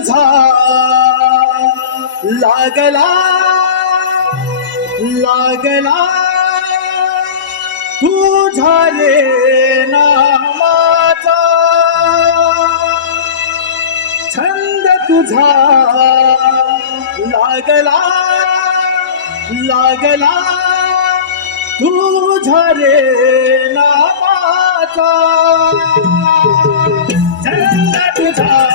तुझा लागला लागला. तुझा रे नामाचा छंद तुझा लागला लागला. तुझा रे नामाचा छंद तुझा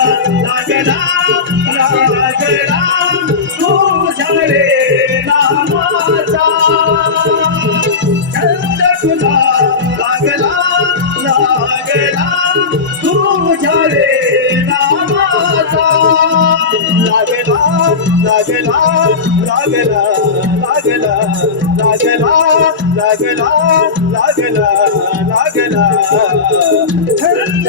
लागला लागला लागला लागला लागला लागला लागला छंद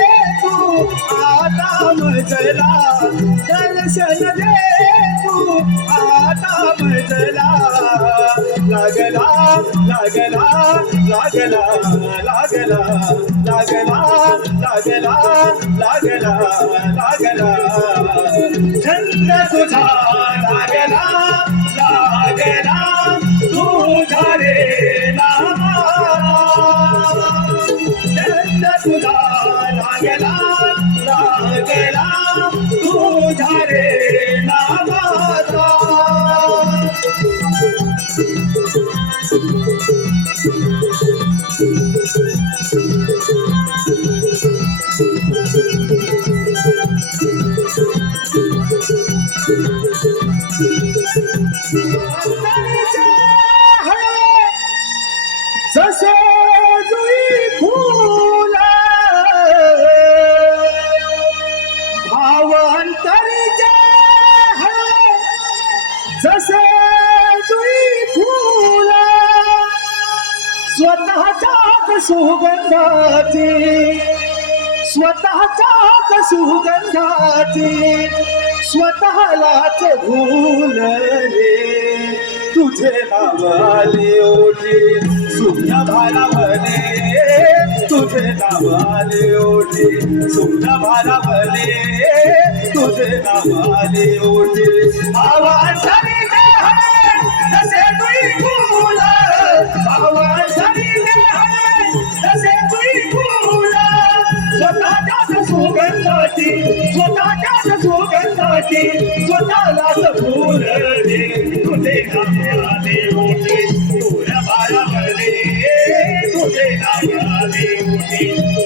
आता मजला दर्शन दे तू आता मजला लागला लागला लागला लागला लागला लागला लागला लागला छंद तुझा लागला लागला तुझा रे नामा छंद तुझा ঝরে না Thank you. अंतरीचे जसे जुई फुल स्वतःच्या सुगंधाची स्वतःच्या सुगंधाची स्वतःलाच भूल रे. तुझे नावाले ओटी भाला भारावले. तुझे नावाले ओटी भाला भले तुझे नाव आले ओठी आवाजाने जसे तुई फूल आवाजाने जसे तुई फूल स्वतःच्याच सुगंधाची स्वतःच्याच सुगंधाची स्वतःलाच फुल दे. तुझे नामे आले तुझ्या बाळामध्ये तुझे नामे आले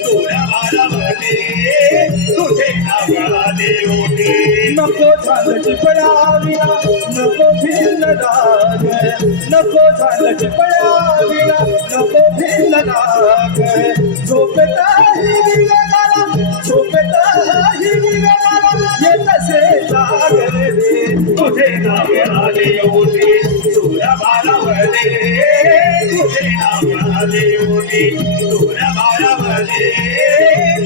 नको झालं चिपळाविला नको भिल्ल राग. नको झालं चिपळाविला नको भिल्ल राग. झोपता झोपता ये तसे जागरे तुझे नावे आले ओटे तुझ्या बारावले तुझे नावे आले ओटे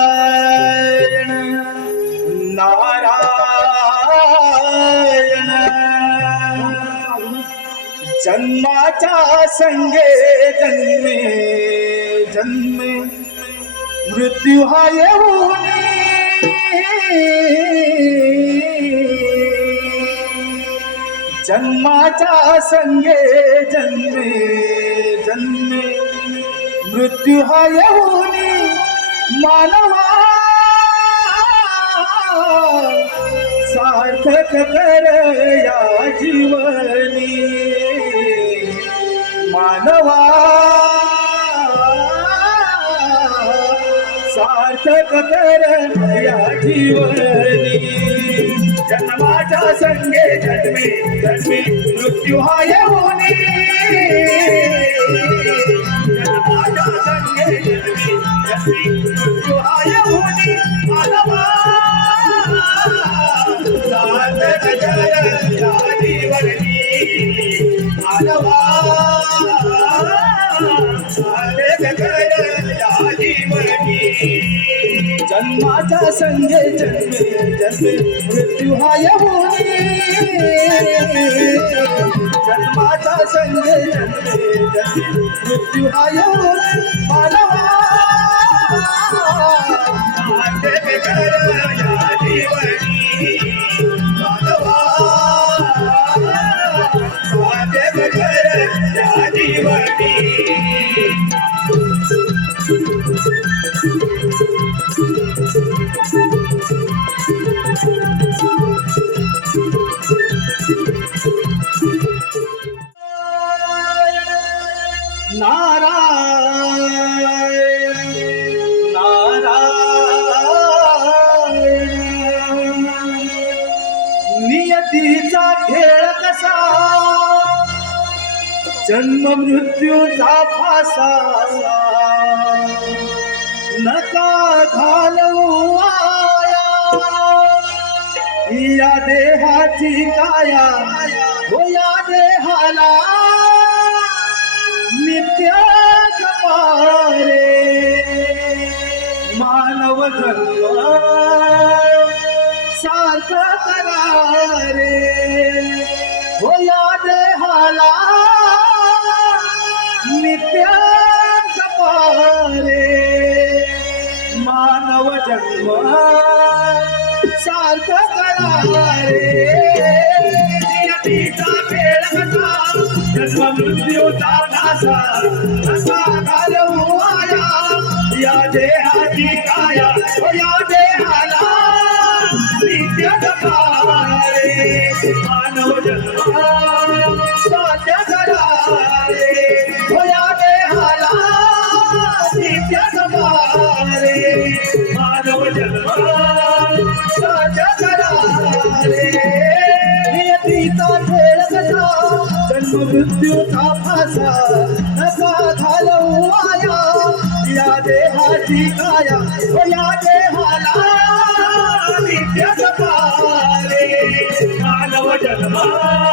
നാരായണ नारायण जन्माचा संगे जन्मे जन्मे मृत्यू हा येऊन जन्माच्या संगे जन्मे जन्मे. मृत्यू हा येऊनी मानवा सार्थक कर या जीवनी. मानवा सार्थक कर या जीवनी जन्माच्या संगे जन्मे जन्मे मृत्यू हा होणे जन्माच्या संगे जन्मे जन्मे मृत्यू हा येऊनी जन्माच्या संगे जन्मे जन्मे मृत्यू हा येऊनी मानवा जीवनी. खेळ कसा जन्म मृत्यूचा फासा नका घालवू आया. या देहाची काया. हो या देहाला. नित्य कपारे मानव जन्म. सार्थ करारे हो या देहाला नित्य कपारे मानव जन्म सार्थ करारे नियतीचा खेळ कसा? जन्म मृत्यूचा कसा घालवू आया? या देहाची काया. हो या देहाला. मानव जन्म देहाला नित्य मानव नियतीचा खेळ कसा जन्म मृत्यूचा फासा नका घालवू आया या देहाची काया जन्म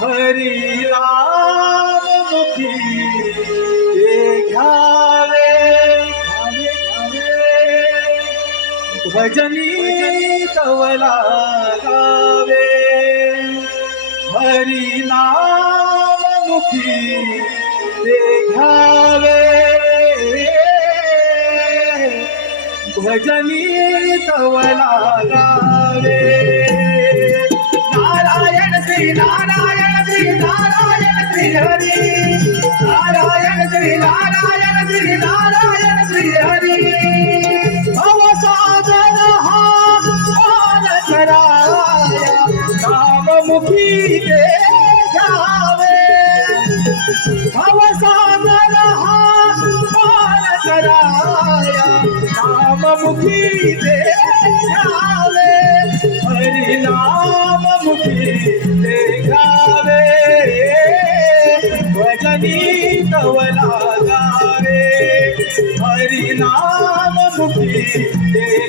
हरी मुखी घ्यावे भजनी कवला गावे हरी मुखी ते घ्यावे भजनी कवला गावे। नारायण श्री नारायण श्री नारायण श्री हरी। नारायण श्री नारायण श्री नारायण श्री हरी। भव साधन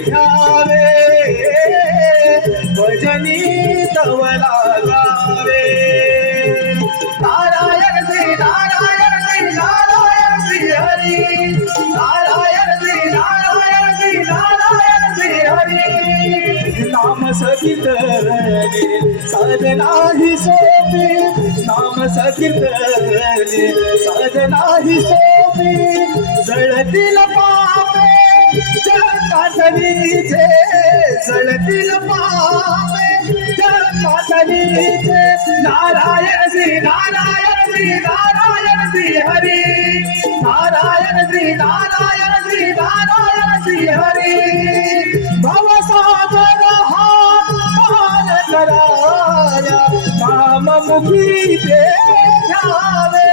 घ्यावे भजनी कवला गावे. नारायण श्री नारायण श्री नारायण श्री हरी. नारायण श्री नारायण श्री नारायण श्री हरी. नाम सकितने साधना ही सोपी. नाम सकितने साधना ही सोपी. जळतील पापे जगतातलीचे जळतील पापे जगतातलीचे नारायण श्री नारायण श्री नारायण श्री हरी नारायण श्री नारायण श्री नारायण श्री हरी भवसागर हा पार कराया नाममुखी ते घ्यावे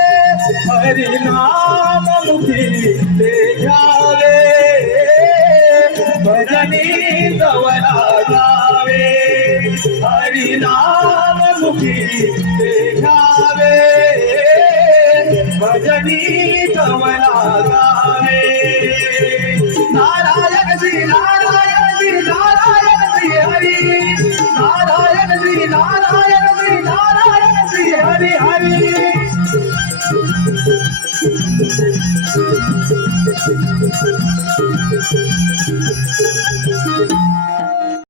हरिनाम मुखी ते भजनी गवला गावे नारायण श्री नारायण श्री नारायण श्री हरी। नारायण श्री नारायण श्री नारायण श्री हरी हरी।